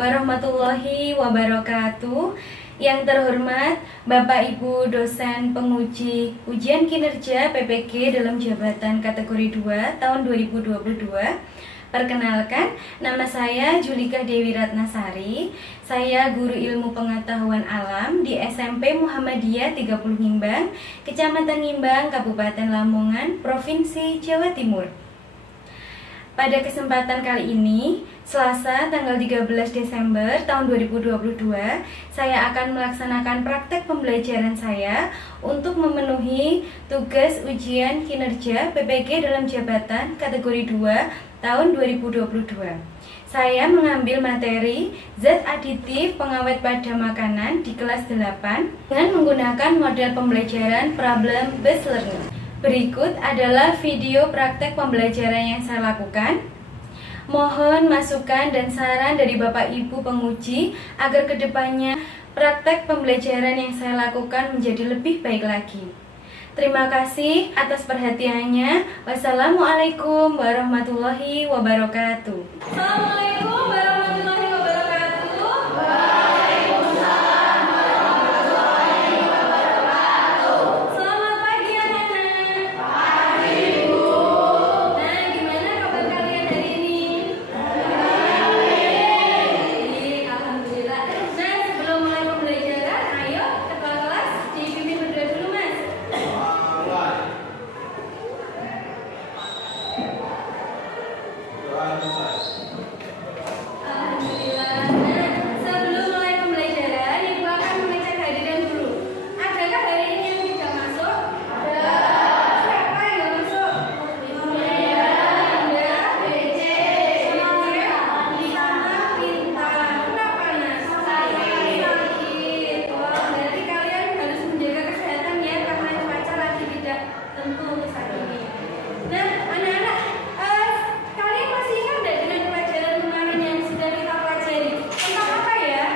warahmatullahi wabarakatuh. Yang terhormat Bapak Ibu dosen penguji ujian kinerja PPG dalam jabatan kategori 2 tahun 2022. Perkenalkan, nama saya Julika Dewi Ratnasari. Saya guru ilmu pengetahuan alam di SMP Muhammadiyah 30 Ngimbang, Kecamatan Ngimbang, Kabupaten Lamongan, Provinsi Jawa Timur. Pada kesempatan kali ini, Selasa tanggal 13 Desember tahun 2022, saya akan melaksanakan praktek pembelajaran saya untuk memenuhi tugas ujian kinerja PPG dalam jabatan kategori 2 tahun 2022. Saya mengambil materi zat aditif pengawet pada makanan di kelas 8 dengan menggunakan model pembelajaran problem based learning. Berikut adalah video praktek pembelajaran yang saya lakukan. Mohon masukan dan saran dari Bapak Ibu penguji agar kedepannya praktek pembelajaran yang saya lakukan menjadi lebih baik lagi. Terima kasih atas perhatiannya. Wassalamualaikum warahmatullahi wabarakatuh. Assalamualaikum warahmatullahi wabarakatuh. Waalaikumsalam warahmatullahi wabarakatuh. Selamat pagi anak-anak. Pagi Bu. Nah, gimana kabar kalian hari ini? Baik, alhamdulillah. Nah, sebelum mulai pembelajaran, ayo ketua kelas dipimpin berdoa dulu, Mas. Alhamdulillah. Nah, sebelum mulai pembelajaran, Ibu akan mengecek hadiran dulu. Adakah hari ini yang tidak masuk? Ada. Siapa yang nggak masuk? Linda, BC, sama Pintar. Kenapa, Nas? Sakit. Wah, berarti kalian harus menjaga kesehatan ya, karena cuaca lagi tidak tentu untuk saat ini. Nah, anak-anak, kalian masih ingat nggak dengan pelajaran kemarin yang sudah kita pelajari? Tentang apa ya?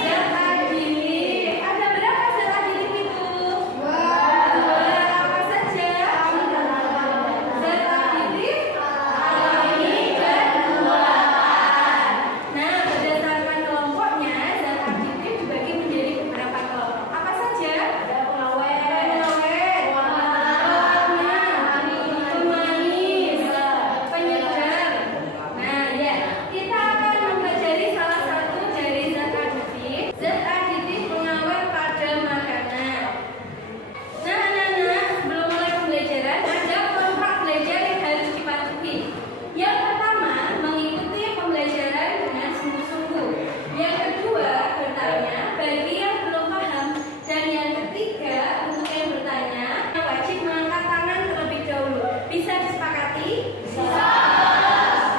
Zat aditif. Ada berapa zat aditif itu? Dua. Apa saja? Zat aditif alami dan guaan. Nah, berdasarkan kelompoknya, zat aditif dibagi menjadi beberapa kelompok. Apa saja? Pengawet, pemanis, penyegar. Nah, ya, kita akan mempelajari salah satu dari zat aditif pengawet pada makanan. Nah, anak-anak, sebelum mulai pembelajaran, ada beberapa belajar yang harus dipatuhi. Yang pertama, mengikuti pembelajaran dengan sungguh-sungguh. Yang kedua, bertanya bagi yang belum paham. Dan yang ketiga, untuk yang bertanya, wajib mengangkat tangan terlebih dahulu. Bisa disepakati? Bisa.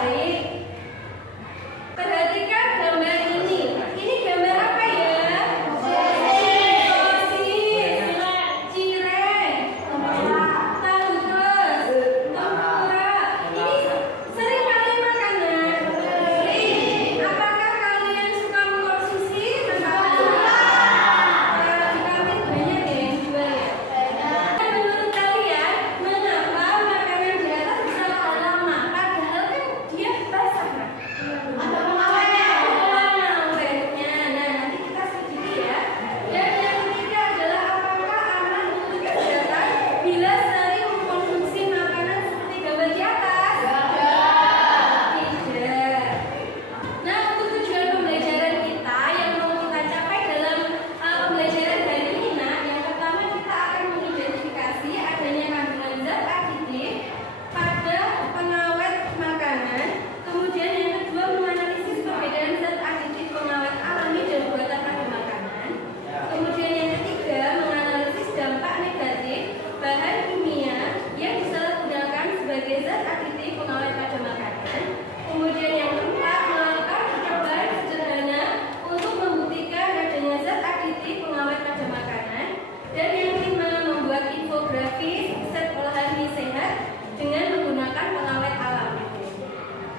Baik. Perhatikan gambar ini. Ini gambar apa ya? Sosis, cireng, tahu terus, tempura. Ini sering kalian makan ya? Sering. Apakah kalian suka mengkonsumsi makanan? Di kantin banyak ya yang jual ya? Menurut kalian, mengapa makanan di atas bisa tahan lama? Padahal kan dia basah, kan? Ada pengawetnya. Nah, nanti kita sedikit ya. Dan yang ketiga adalah apakah aman untuk kesehatan bila sering mengkonsumsi makanan seperti gambar di atas? Tidak. Nah, untuk tujuan pembelajaran kita yang mau kita capai dalam pembelajaran hari ini, nah, yang pertama kita akan mengidentifikasi adanya kandungan zat aditif pada pengawet makanan. Kemudian yang kedua, menganalisis perbedaan zat aditif pengawet alami dan buatan pada makanan. Kemudian yang ketiga, menganalisis dampak negatif bahan kimia yang disalahgunakan sebagai zat aditif pengawet pada makanan. Kemudian yang keempat, melakukan percobaan sederhana untuk membuktikan adanya zat aditif pengawet pada makanan. Dan yang kelima, membuat infografis resep olahan mie sehat dengan menggunakan pengawet alami.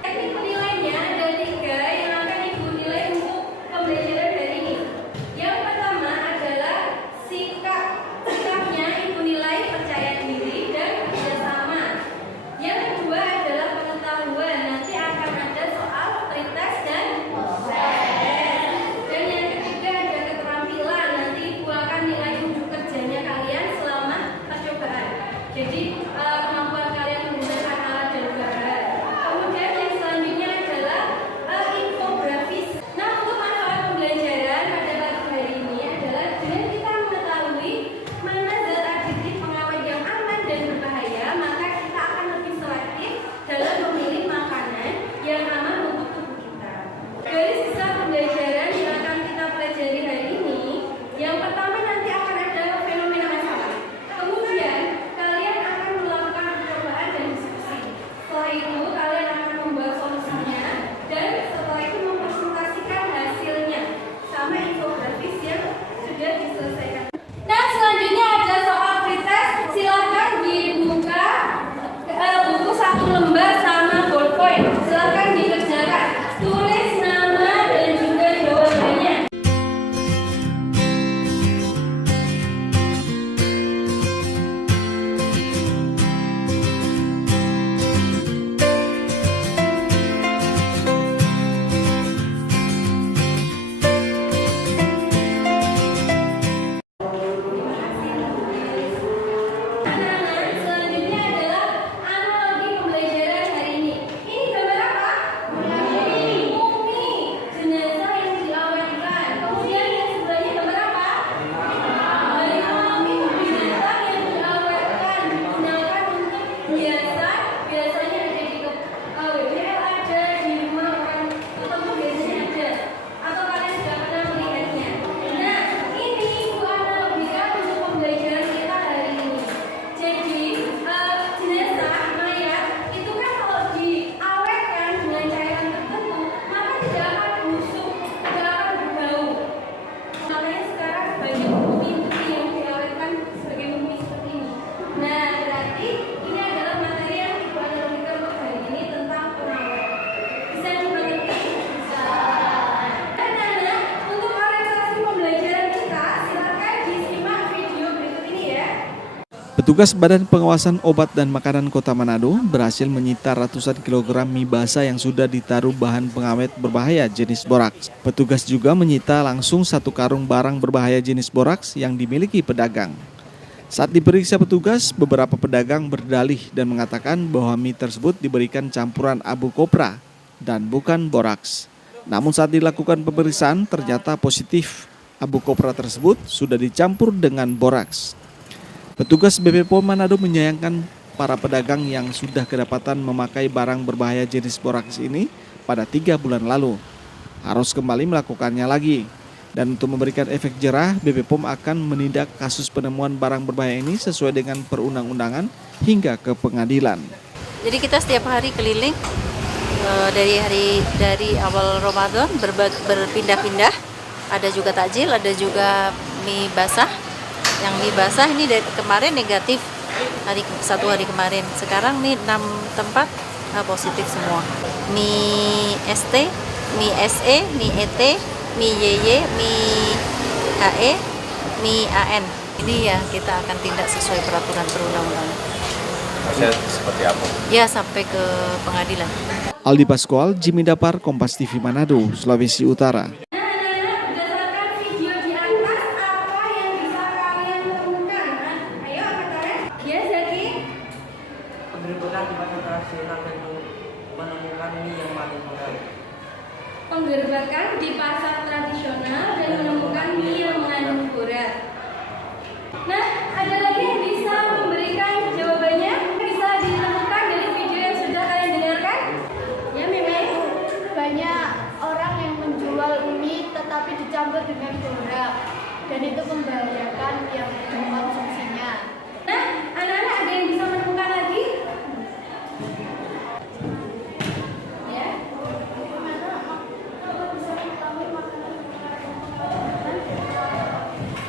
Teknik penilaiannya ada 3 yang akan Ibu nilai untuk pembelajaran hari ini. Yang pertama adalah sikapnya Ibu nilai percaya diri dan kerjasama. Yang kedua adalah pengetahuan. Nanti akan ada soal pretest dan Petugas Badan Pengawasan Obat dan Makanan Kota Manado berhasil menyita ratusan kilogram mie basah yang sudah ditaruh bahan pengawet berbahaya jenis boraks. Petugas juga menyita langsung 1 karung barang berbahaya jenis boraks yang dimiliki pedagang. Saat diperiksa petugas, beberapa pedagang berdalih dan mengatakan bahwa mie tersebut diberikan campuran abu kopra dan bukan boraks. Namun saat dilakukan pemeriksaan ternyata positif, abu kopra tersebut sudah dicampur dengan boraks. Petugas BP POM Manado menyayangkan para pedagang yang sudah kedapatan memakai barang berbahaya jenis boraks ini pada 3 bulan lalu. Harus kembali melakukannya lagi. Dan untuk memberikan efek jerah, BP POM akan menindak kasus penemuan barang berbahaya ini sesuai dengan perundang-undangan hingga ke pengadilan. Jadi kita setiap hari keliling dari awal Ramadan berpindah-pindah. Ada juga takjil, ada juga mie basah. Yang mie basah ini dari kemarin negatif, satu hari kemarin. Sekarang nih 6 tempat positif semua. Mie ST, mie SE, mie ET, mie YY, mie HE, mie AN. Ini ya kita akan tindak sesuai peraturan perundang-undangan. Maksudnya seperti apa? Ya sampai ke pengadilan. Aldi Pascual, Jimmy Dapar, Kompas TV Manado, Sulawesi Utara. Penggerbekan di pasar tradisional dan menemukan mie yang paling mengandung. Penggerbekan di pasar tradisional dan menemukan mie yang mengandung borak. Nah, ada lagi yang bisa memberikan jawabannya? Bisa ditemukan dari video yang sudah kalian dengarkan? Ya, memang banyak orang yang menjual mie tetapi dicampur dengan borak dan itu membahayakan yang mengkonsumsinya. Nah, anak-anak ada yang bisa menemukan lagi? Ya.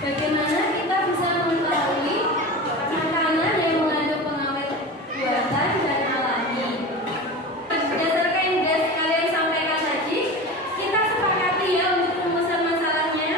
Bagaimana kita bisa mengetahui makanan yang mengandung pengawet buatan dan alami? Berdasarkan yang sudah kalian sampaikan tadi, kita sepakati ya untuk rumusan masalahnya.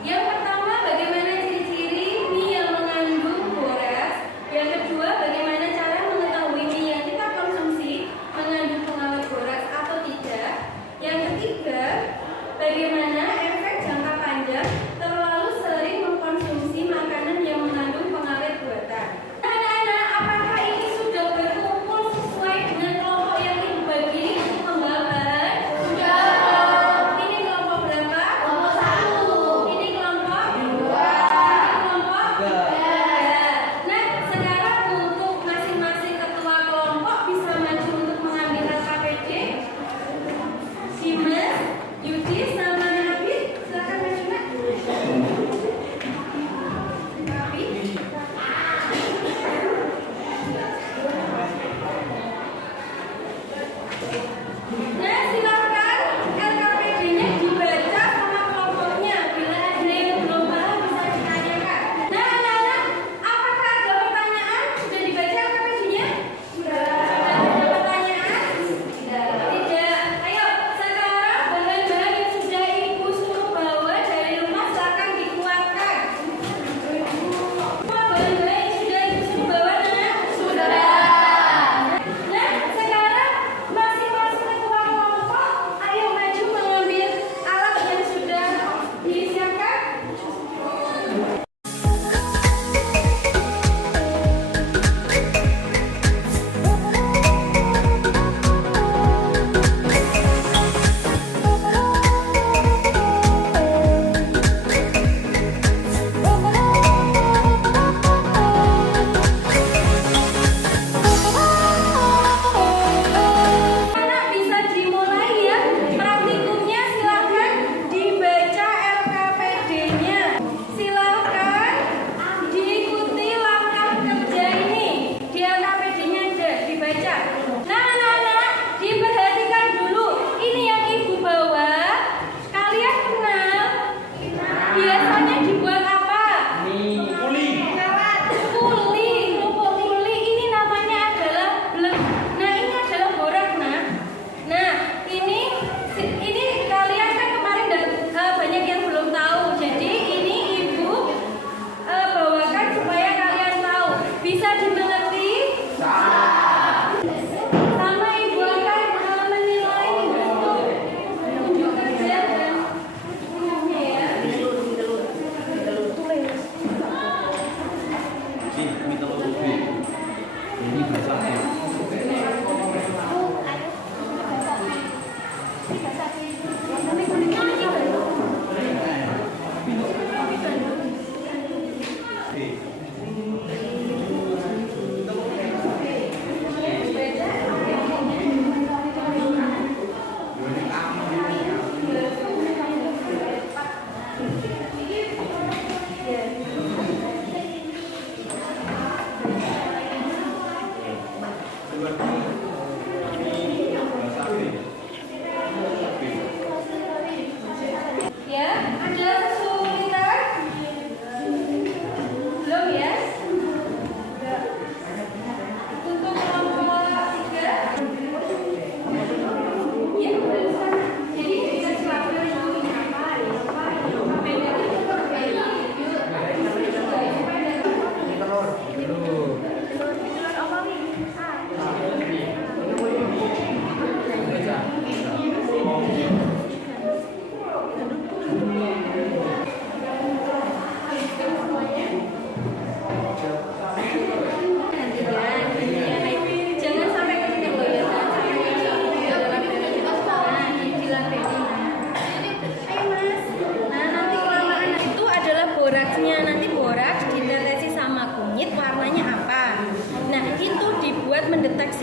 Yang pertama, bagaimana ciri-ciri mie yang mengandung boras. Yang kedua, bagaimana cara mengetahui mie yang kita konsumsi mengandung pengawet boras atau tidak. Yang ketiga, bagaimana efek jangka panjang terlalu sering mengkonsumsi makanan yang mengandung pengawet buatan. Anak-anak, apakah ini sudah berkumpul sesuai dengan kelompok yang ibu bagi untuk membawa bahan? Sudah. Ini kelompok berapa? Kelompok 1. Ini kelompok 2. Ini kelompok 3. Nah, sekarang untuk masing-masing ketua kelompok bisa maju untuk mengambil LKPD. Dimas, Yudi, sama Nabi, silakan maju, Nak. Nabi. Nah, silakan LKPD-nya dibaca sama kelompoknya. Bila ada yang belum paham bisa ditanyakan. Nah, anak-anak, apakah ada pertanyaan? Sudah dibaca LKPD-nya? Sudah. Ada pertanyaan? Tidak. Ayo, sekarang bahan-bahan yang sudah ibu suruh bawa dari rumah silakan dikeluarkan. Semua bahan-bahan yang sudah ibu suruh bawa, Nak? Sudah. Nah, sekarang masing-masing ketua kelompok, ayo maju mengambil alat yang sudah disiapkan. Anak bisa dimulai ya. Praktikumnya silakan dibaca LKPD-nya. Silakan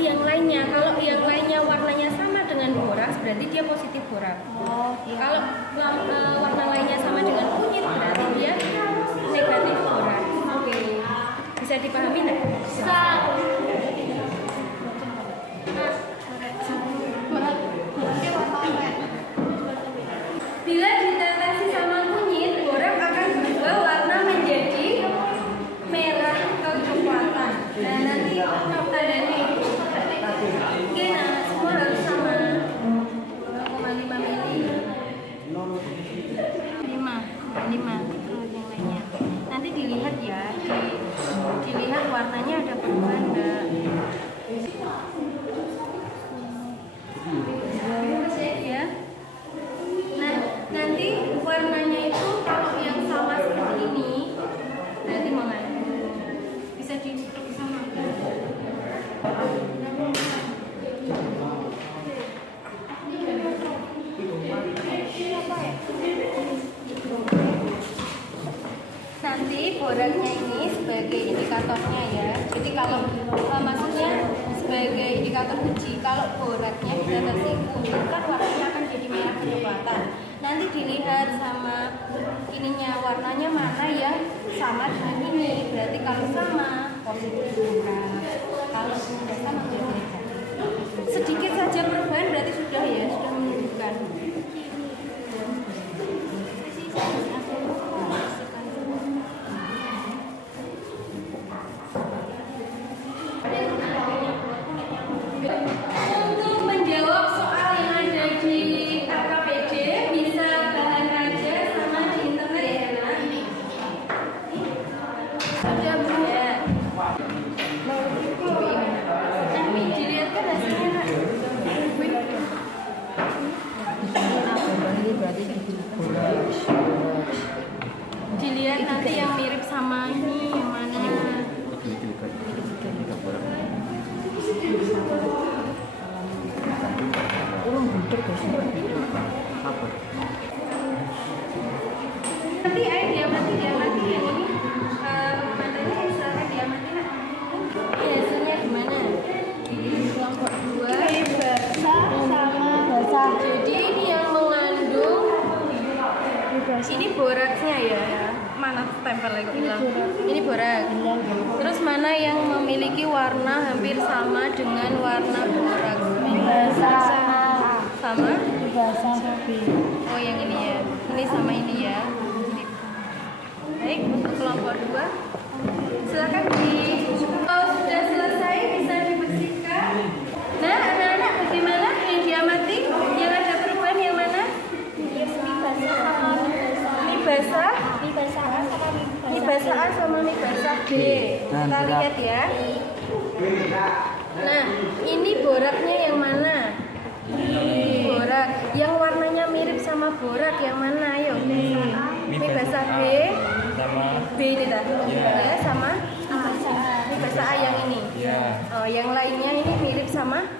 versi yang lainnya. Kalau yang lainnya warnanya sama dengan boraks, berarti dia positif boraks. Kalau warna lainnya sama dengan kunyit, berarti dia negatif boraks. Oke, bisa dipahami nggak? Bisa. Bila diteteksi sama kunyit, boraks akan berubah warna menjadi merah kecoklatan. Nah, nanti tandanya itu oke, nah semua harus sama 0,5 mili 5 yang lainnya. Nanti dilihat ya, dilihat warnanya ada perubahan enggak. Ya. Nah, nanti warnanya itu kalau yang sama seperti ini berarti mengandung. Bisa ditutup sama. Nanti boraknya ini sebagai indikatornya ya. Jadi kalau maksudnya sebagai indikator uji, kalau boraknya dideteksi kunyit kan warnanya akan jadi merah kecoklatan. Nanti dilihat sama ininya warnanya mana yang sama dengan ini. Berarti kalau sama positif borak. Kalau tidak sama berarti negatif. Sedikit saja perubahan berarti sudah ya, sudah menunjukkan. Untuk menjawab soal yang ada di KKPD bisa bahan aja sama di internet ya, Nak. Sudah Bu ya. Dilihat kan hasilnya, Nak. Dilihat nanti yang mirip sama ini yang mana. Nanti diamati yang ini matanya silakan diamati, Nak. Ini hasilnya gimana? Kelompok 2 basah. Jadi ini yang mengandung ini boraksnya ya. Mana tempel lagi bilang? Ini boraks. Terus mana yang memiliki warna hampir sama dengan warna boraks? Sama? Oh, yang ini ya. Ini sama ini ya. Baik, untuk kelompok 2 silakan kalau sudah selesai bisa dibersihkan. Nah, anak-anak bagaimana yang diamati? Yang ada perubahan yang mana? Mie basah A sama mie basah B. Kita lihat ya. Nah, ini boraknya yang mana? Borak. Yang warnanya mirip sama borak yang mana? Ayo. Mie basah B. B ini dah. Ya, sama mie basah A yang ini. Oh, yang lainnya ini mirip sama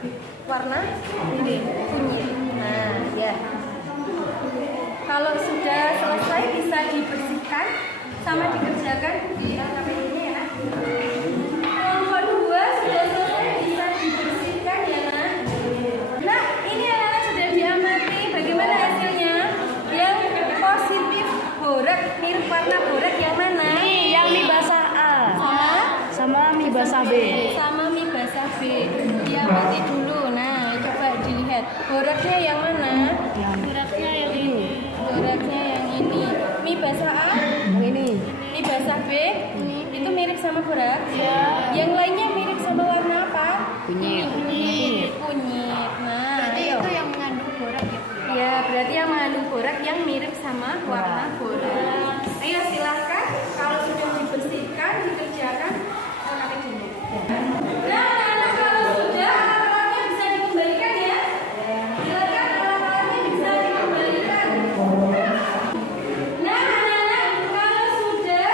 warna kunyit. Nah, ya. Kalau sudah selesai bisa dibersihkan sama dikerjakan di LKPD-nya ya, Nak. Kelompok 2 sudah selesai bisa dibersihkan ya, Nak. Nah, ini anak-anak sudah diamati bagaimana hasilnya. Yang positif borak, mirip warna borak yang mana? Yang mie basah A sama mie basah B. Sama mie basah B. Diamati dulu. Nah, coba dilihat. Boraknya yang mana? Boraknya yang ini. Boraknya yang ini. Mie basah A? Ini. Mie basah B? Itu mirip sama borak? Ya. Yang lainnya mirip sama warna apa? Kunyit. Kunyit. Nah, Berarti ayo. itu yang mengandung borak ya. Ya, berarti yang mengandung borak yang mirip sama warna borak. Ayo silahkan, kalau sudah dibersihkan, dikerjakan, angkat dulu. Nah, anak-anak kalau sudah alat-alatnya bisa dikembalikan ya. Silakan alat-alatnya bisa dikembalikan. Nah, anak-anak kalau sudah,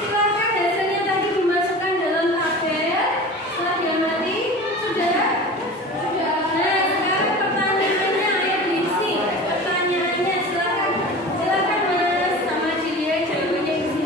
silakan hasilnya tadi dimasukkan dalam tabel. Setelah diamati, sudah. Nah, sekarang pertanyaannya ayo diisi. Pertanyaannya silakan Mas sama Cilia jawabannya isi.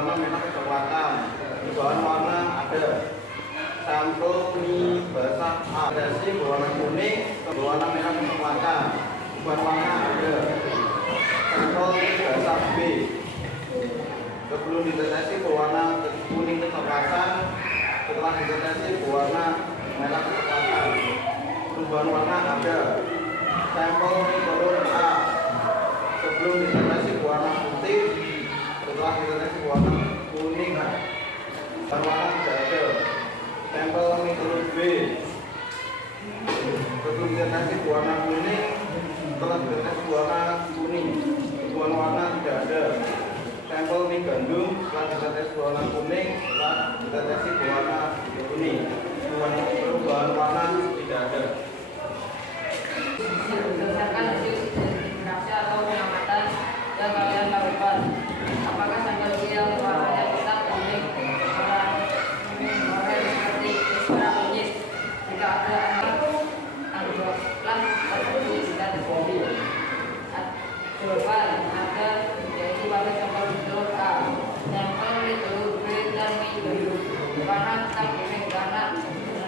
berwarna merah kecoklatan. Di bahan warna ada sampel mie basah A. Deteksi berwarna kuning berwarna merah kecoklatan. Di bahan warna ada sampel mie basah B. Sebelum dideteksi berwarna kuning kecoklatan, setelah dideteksi berwarna merah kecoklatan. Perubahan warna ada sampel mie telur A. Sebelum dideteksi berwarna putih, setelah dideteksi berwarna kuning, warna tidak ada. Sampel mie telur B. Sebelum dideteksi berwarna kuning, setelah dideteksi berwarna kuning, perubahan warna tidak ada. Sampel mie gandum setelah dideteksi berwarna kuning, setelah dideteksi berwarna kuning, perubahan warna tidak ada. Berdasarkan hasil identifikasi atau pengamatan yang kalian lakukan, apakah sampel yang warnanya hitam, kuning, oranye seperti warna kunyit? Jika ada anggaplah tertentu sudah terbukti. Jawaban ada, yaitu pada sampel telur A, sampel telur B dan mie gandum warna hitam, kuning, karena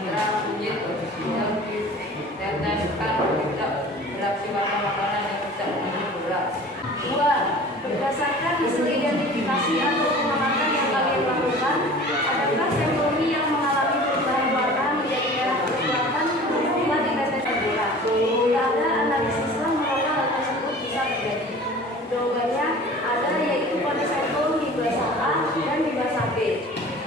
merah kunyit yang diteteskan tidak bereaksi warna makanan yang tidak mengandung gula. 2. Berdasarkan hasil identifikasi atau pengamatan yang kalian lakukan, adakah sampel mie yang mengalami perubahan warna menjadi merah kecoklatan setelah dideteksi gula? Jika ada, analisislah mengapa hal tersebut bisa terjadi. Jawabannya ada, yaitu pada sampel mie basah A dan mie basah B.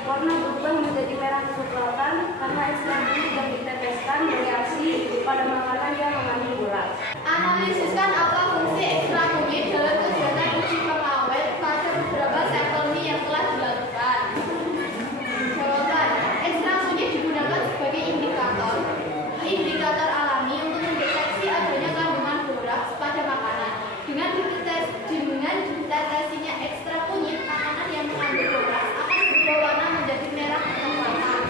Warna berubah menjadi merah kecoklatan karena ekstrak kunyit yang diteteskan bereaksi pada makanan yang mengandung gula. Analisiskan apa fungsi ekstrak kunyit dalam kegiatan uji pengawet pada beberapa sampel mie yang telah dilakukan. Jawaban, ekstrak kunyit digunakan sebagai indikator alami untuk mendeteksi adanya kandungan boraks pada makanan. Dengan dideteksinya ekstrak kunyit, makanan yang mengandung boraks akan berubah warna menjadi merah kecoklatan.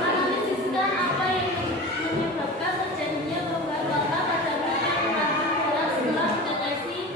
Analisiskan apa yang menyebabkan terjadinya perubahan warna pada makanan yang mengandung boraks setelah dideteksi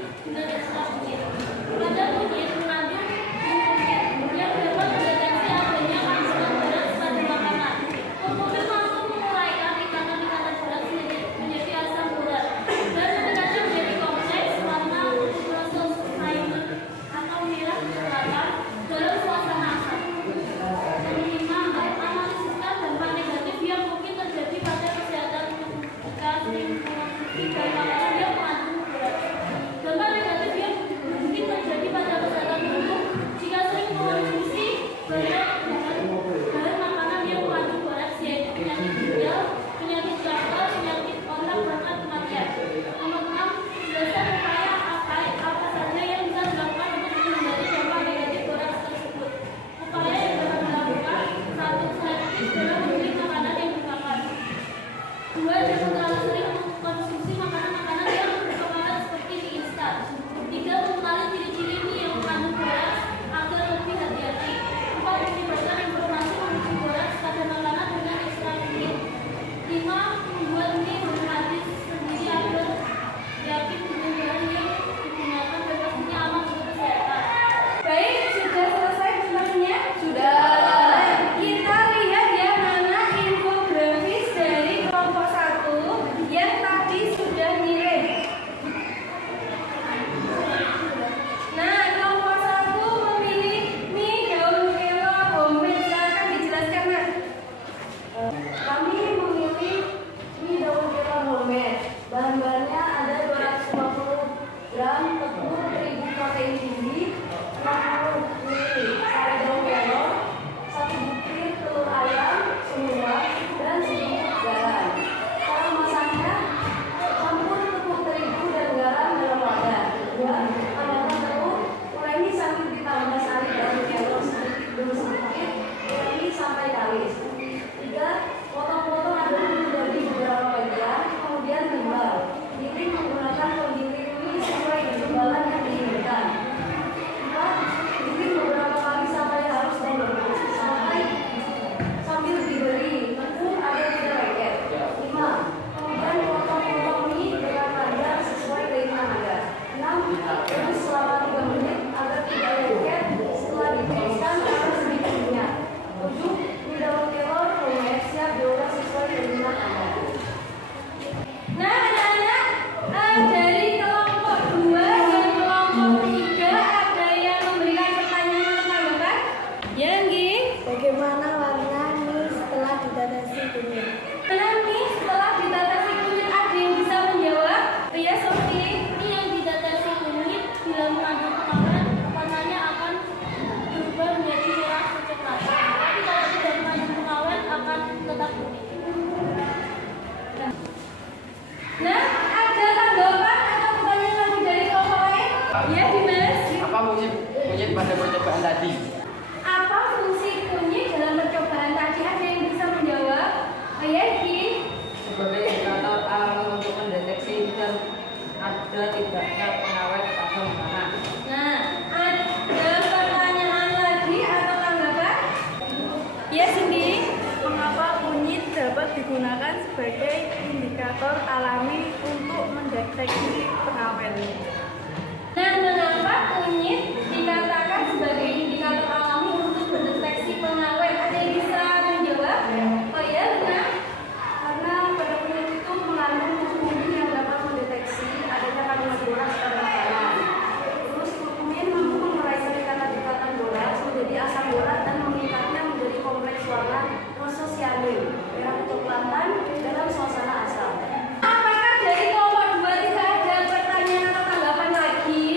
Apa kunyit pada percobaan tadi? Apa fungsi kunyit dalam percobaan tadi? Ada yang bisa menjawab? Ayah Ki. Sebagai indikator alami untuk mendeteksi dan ada tidaknya pengawet pada makanan. Nah, ada pertanyaan lagi atau tanggapan? Ya, Cindy. Mengapa kunyit dapat digunakan sebagai indikator alami untuk mendeteksi pengawet? Nah, mengapa kunyit dikatakan sebagai indikator alami untuk mendeteksi pengawet? Ada yang bisa menjawab? Oh ya, Luna? Karena pada kunyit itu mengandung kurkumin yang dapat mendeteksi adanya kandungan borax pada makanan. Terus kurkumin mampu meraih ikatan-ikatan borax menjadi asam borat dan mengikatnya menjadi kompleks warna rososianin, merah kecoklatan dalam suasana asam. Apakah dari kelompok 2 tidak ada pertanyaan atau tanggapan lagi?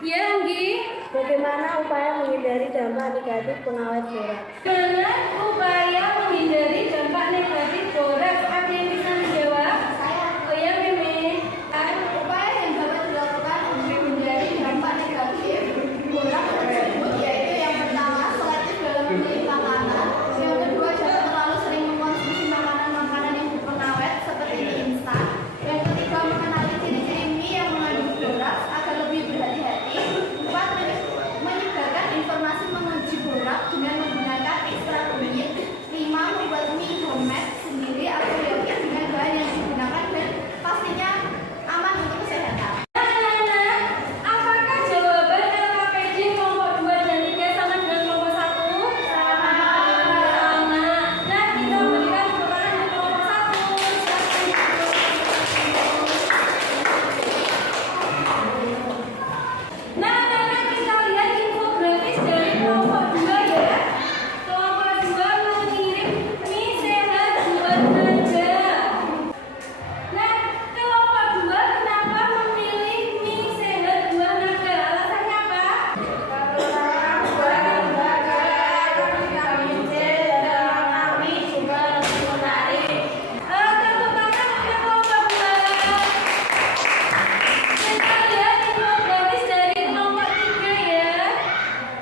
Ya, Anggi. Bagaimana upaya menghindari dampak negatif pengawet borax? Dengan upaya menghindari dampak negatif borax, ada yang bisa menjawab? Oh ya, Meme. Upaya yang dapat dilakukan untuk menghindari dampak negatif borax tersebut yaitu yang pertama, selektif dalam memilih makanan. Yang kedua, jangan terlalu sering mengkonsumsi makanan-makanan yang berpengawet seperti mie instan. Yang ketiga, mengenali ciri-ciri mie yang mengandung borax agar lebih berhati-hati. 4, menyebarkan informasi menguji borax dengan menggunakan ekstrak kunyit. 5, membuat mie homemade sendiri atau yakin dengan bahan yang digunakan dan pastinya aman untuk kesehatan. Nah, apakah jawaban LKPD kelompok 2 dan 3 sama dengan kelompok 1? Sama. Nah, kita berikan tepuk tangan untuk kelompok 1. Nah, kita lihat infografis dari kelompok 2 ya. Kelompok 2 mengirim mie sehat buat naga. Nah, kelompok 2 kenapa memilih mie sehat buah naga? Alasannya apa? Tepuk tangan untuk kelompok 2. Kita lihat infografis dari kelompok 3 ya.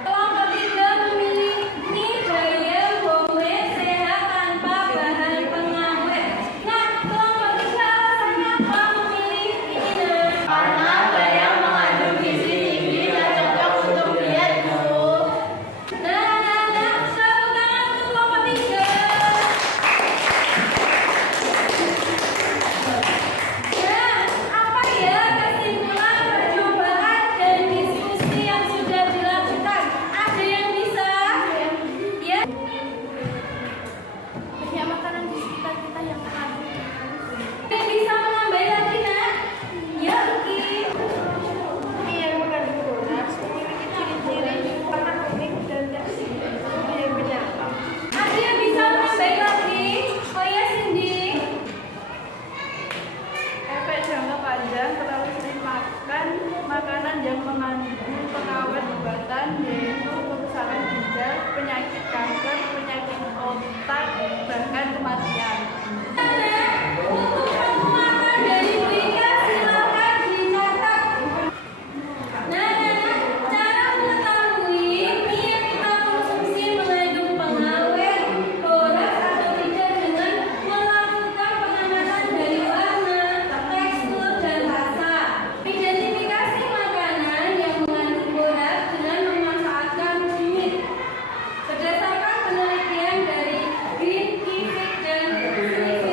Kelompok 3 memilih mie bayam homemade sehat tanpa bahan pengawet. Nah, kelompok 3 alasannya apa memilih ini? Karena bayam mengandung gizi tinggi dan cocok untuk diet, Bu. Nah, tepuk tangan untuk kelompok 3. Nah, apa ya kesimpulan percobaan dan diskusi yang sudah dilakukan? Ada yang bisa? Ya. Banyak makanan di sekitar kita yang mengandung Yang bisa menambah lagi, Nak? Ya, Ki. mie yang mengandung borax memiliki ciri-ciri warna kuning dan tekstur yang menyapa. Ada yang bisa menambah lagi? Oh ya, Cindy. Efek jangka panjang terlalu sering makan makanan yang mengandung pengawet buatan yaitu kerusakan ginjal, penyakit kanker, penyakit otak, bahkan kematian. Untuk penguatan dari Brika silakan dicatat. Nah, cara mengetahui mie yang kita konsumsi mengandung pengawet, borax atau tidak dengan melakukan pengamatan dari warna, tekstur, dan rasa. Identifikasi makanan yang mengandung borax dengan memanfaatkan kunyit. Berdasarkan penelitian dari Green, Kivik, dan Sniff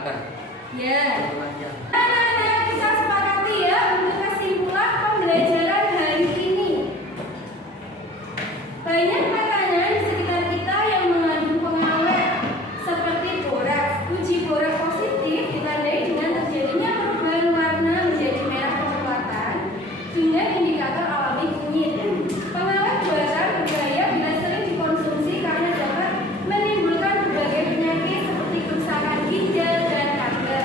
silakan. Ya. Belajar. Anak-anak, kita sepakati ya untuk kesimpulan pembelajaran hari ini. Banyak makanan di sekitar kita yang mengandung pengawet seperti boraks. Uji boraks positif ditandai dengan terjadinya perubahan warna menjadi merah kecoklatan dengan indikator alami kunyit. Pengawet buatan berbahaya bila sering dikonsumsi karena dapat menimbulkan berbagai penyakit seperti kerusakan ginjal dan kanker.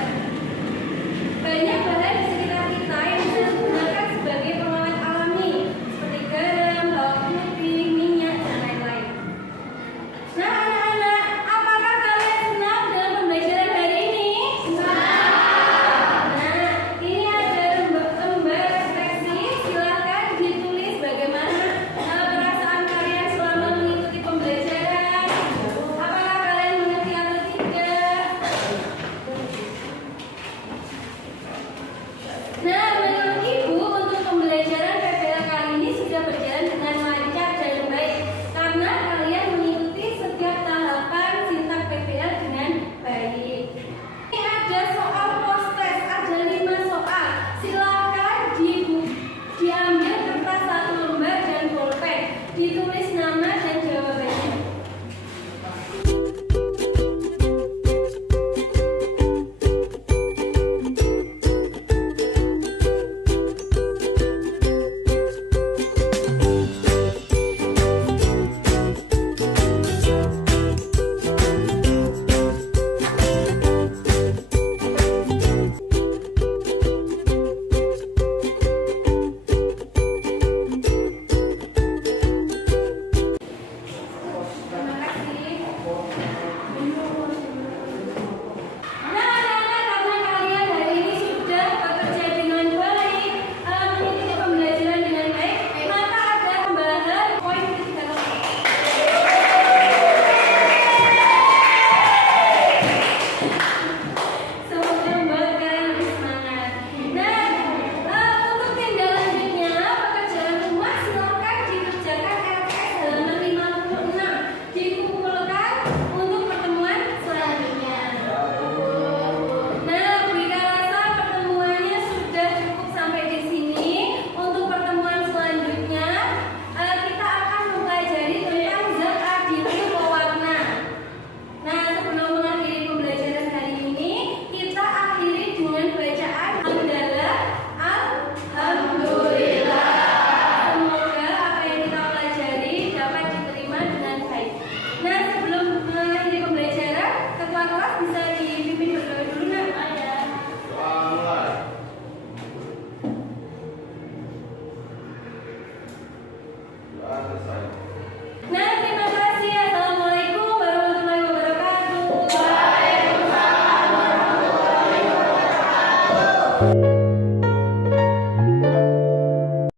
Banyak bahan di sekitar kita yang bisa digunakan sebagai pengawet alami seperti garam, bawang putih, minyak, dan lain-lain. Nah anak-anak, apakah kalian senang dalam pembelajaran hari ini? Senang! Nah, ini ada lembar refleksi, silakan ditulis bagaimana perasaan kalian selama mengikuti pembelajaran. Apakah kalian mengerti atau tidak? Nah, menurut Ibu, untuk pembelajaran PPL kali ini sudah berjalan dengan lancar dan baik karena kalian mengikuti setiap tahapan sintak PPL dengan baik. Ini ada soal post-test, ada 5 soal. Silakan diambil kertas 1 lembar dan pulpen, ditulis nama dan jawabannya. Terima kasih. Nah, karena kalian hari ini sudah bekerja dengan baik, mengikuti pembelajaran dengan baik, maka ada tambahan poin ketiga. Semoga membuat kalian lebih semangat. Nah, untuk tindak lanjutnya, pekerjaan rumah silakan dikerjakan LKS halaman 56. Dikumpulkan untuk pertemuan selanjutnya. Nah, jika rasa pertemuannya sudah cukup sampai di sini, untuk pertemuan selanjutnya kita akan mempelajari tentang zat aditif pewarna. Nah, sebelum mengakhiri pembelajaran hari ini, kita akhiri dengan bacaan hamdalah, alhamdulillah. Semoga apa yang kita pelajari dapat diterima dengan baik. Nah, sebelum mengakhiri pembelajaran, ketua kelas bisa dipimpin berdoa dulu, Nak. Doa mulai. Doa selesai. Nah, terima kasih. Assalamualaikum warahmatullahi wabarakatuh. Waalaikumsalam warahmatullahi wabarakatuh.